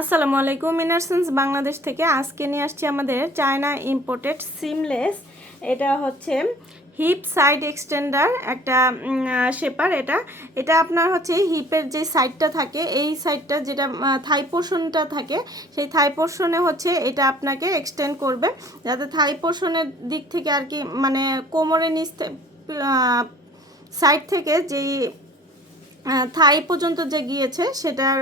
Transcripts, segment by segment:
আসসালামু আলাইকুম। ইনারসেন্স বাংলাদেশ থেকে আজকে নিয়ে আসছি আমাদের চায়না ইম্পোর্টেড সিমলেস। এটা হচ্ছে হিপ সাইড এক্সটেন্ডার একটা শেপার। এটা আপনার হচ্ছে হিপের যে সাইডটা থাকে, এই সাইডটা যেটা থাই পোর্শনটা থাকে, সেই থাই পোর্শনে হচ্ছে এটা আপনাকে এক্সটেন্ড করবে, যাতে থাই পোর্শনের দিক থেকে আর কি মানে কোমরের নিচ সাইড থেকে যেই থাই পর্যন্ত যে গিয়েছে সেটার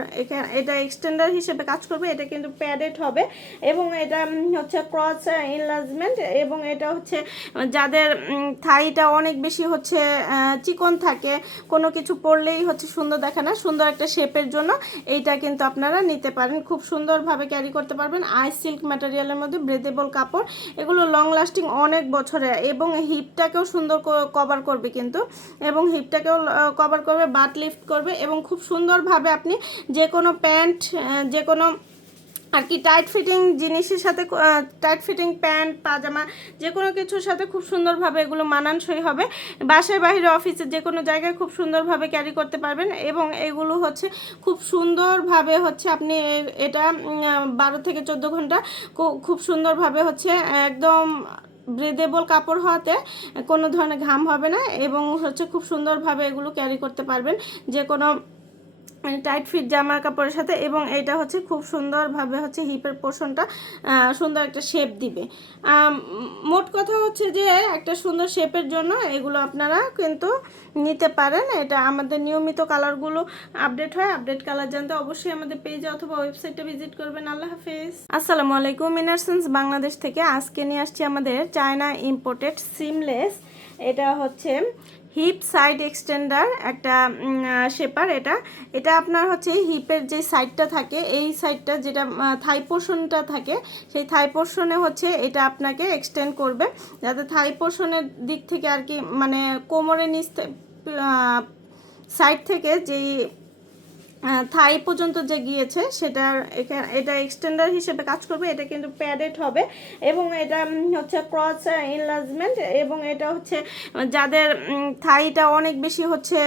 এটা এক্সটেন্ডার হিসেবে কাজ করবে। এটা কিন্তু প্যাডেড হবে এবং এটা হচ্ছে ক্রস এনলার্জমেন্ট, এবং এটা হচ্ছে যাদের থাইটা অনেক বেশি হচ্ছে চিকন থাকে, কোনো কিছু পরলেই হচ্ছে সুন্দর দেখে না, সুন্দর একটা শেপের জন্য এইটা কিন্তু আপনারা নিতে পারেন। খুব সুন্দরভাবে ক্যারি করতে পারবেন। আই সিল্ক ম্যাটেরিয়ালের মধ্যে ব্রেথেবল কাপড়, এগুলো লং লাস্টিং অনেক বছরে, এবং হিপটাকেও সুন্দর কভার করবে কিন্তু, এবং হিপটাকেও কভার করবে, বাট লিফট করবে, এবং খুব সুন্দরভাবে আপনি যে কোনো প্যান্ট, যে কোনো আর কি টাইট ফিটিং জিনিসের সাথে, টাইট ফিটিং প্যান্ট, পাজামা, যে কোনো কিছুর সাথে খুব সুন্দরভাবে এগুলো মানানসই হবে। বাসায় বাইরে অফিসে যে কোনো জায়গায় খুব সুন্দরভাবে ক্যারি করতে পারবেন, এবং এগুলো হচ্ছে খুব সুন্দরভাবে হচ্ছে আপনি এটা 12 থেকে 14 ঘন্টা খুব সুন্দরভাবে হচ্ছে একদম ব্রিদেবল কাপড় হওয়াতে কোনো ধরনের ঘাম হবে না, এবং হচ্ছে খুব সুন্দরভাবে এগুলো ক্যারি করতে পারবেন যে কোনো টাইট ফিট জামার কাপড়ের সাথে। এবং এটা হচ্ছে খুব সুন্দরভাবে হচ্ছে হিপের পোর্শনটা সুন্দর একটা শেপ দিবে। মোট কথা হচ্ছে যে একটা সুন্দর শেপের জন্য এগুলো আপনারা কিন্তু নিতে পারেন। এটা আমাদের নিয়মিত কালারগুলো আপডেট হয়। আপডেট কালার জানতে অবশ্যই আমাদের পেজে অথবা ওয়েবসাইটে ভিজিট করবেন। আল্লাহ হাফেজ। আসসালামু আলাইকুম। ইনারসেন্স বাংলাদেশ থেকে আজকে নিয়ে আসছি আমাদের চায়না ইম্পোর্টেড সিমলেস। এটা হচ্ছে হিপ সাইড এক্সটেন্ডার একটা শেপার। এটা আপনার হচ্ছে হিপের যে সাইডটা থাকে, এই সাইডটা যেটা থাই পোর্শনটা থাকে, সেই থাই পোর্শনে হচ্ছে এটা আপনাকে এক্সটেন্ড করবে, যাতে থাই পোর্শনের দিক থেকে আর কি মানে কোমরের নিচ সাইড থেকে যেই থাই পর্যন্ত যে গিয়েছে সেটার এটা এক্সটেন্ডার হিসেবে কাজ করবে। এটা কিন্তু প্যাডেড হবে, এবং এটা হচ্ছে ক্রস এনলার্জমেন্ট, এবং এটা হচ্ছে যাদের থাইটা অনেক বেশি হচ্ছে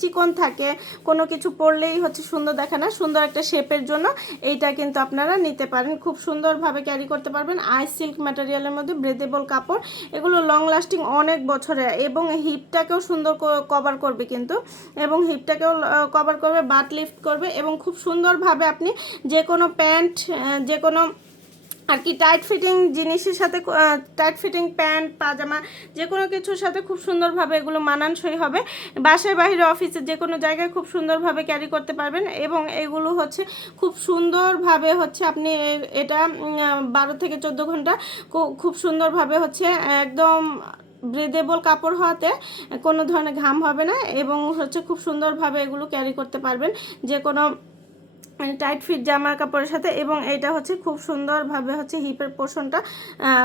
চিকন থাকে, কোনো কিছু পরলেই হচ্ছে সুন্দর দেখে না, সুন্দর একটা শেপের জন্য এইটা কিন্তু আপনারা নিতে পারেন। খুব সুন্দরভাবে ক্যারি করতে পারবেন। আই সিল্ক ম্যাটেরিয়ালের মধ্যে ব্রেথেবল কাপড়, এগুলো লং লাস্টিং অনেক বছরে, এবং হিপটাকেও সুন্দর কভার করবে কিন্তু, এবং হিপটাকেও কভার করবে, বাট লিফট করবে, এবং খুব সুন্দরভাবে আপনি যে কোনো প্যান্ট, যে কোনো আর কি টাইট ফিটিং জিনিসের সাথে, টাইট ফিটিং প্যান্ট, পাজামা, যে কোনো কিছুর সাথে খুব সুন্দরভাবে এগুলো মানানসই হবে। বাসায় বাইরে অফিসে যে কোনো জায়গায় খুব সুন্দরভাবে ক্যারি করতে পারবেন, এবং এগুলো হচ্ছে খুব সুন্দরভাবে হচ্ছে আপনি এটা 12 থেকে 14 ঘন্টা খুব সুন্দরভাবে হচ্ছে একদম ব্রিদেবল কাপড় হওয়াতে কোনো ধরনের ঘাম হবে না, এবং হচ্ছে খুব সুন্দরভাবে এগুলো ক্যারি করতে পারবেন যে কোনো টাইট ফিট জামার কাপড়ের সাথে, এবং এটা হচ্ছে খুব সুন্দরভাবে হচ্ছে হিপের পোর্শনটা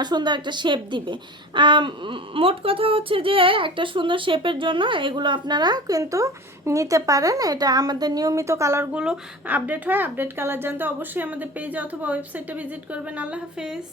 সুন্দর একটা শেপ দিবে। মোট কথা হচ্ছে যে একটা সুন্দর শেপের জন্য এগুলো আপনারা কিন্তু নিতে পারেন। এটা আমাদের নিয়মিত কালারগুলো আপডেট হয়। আপডেট কালার জানতে অবশ্যই আমাদের পেজে অথবা ওয়েবসাইটে ভিজিট করবেন। আল্লাহ হাফেজ।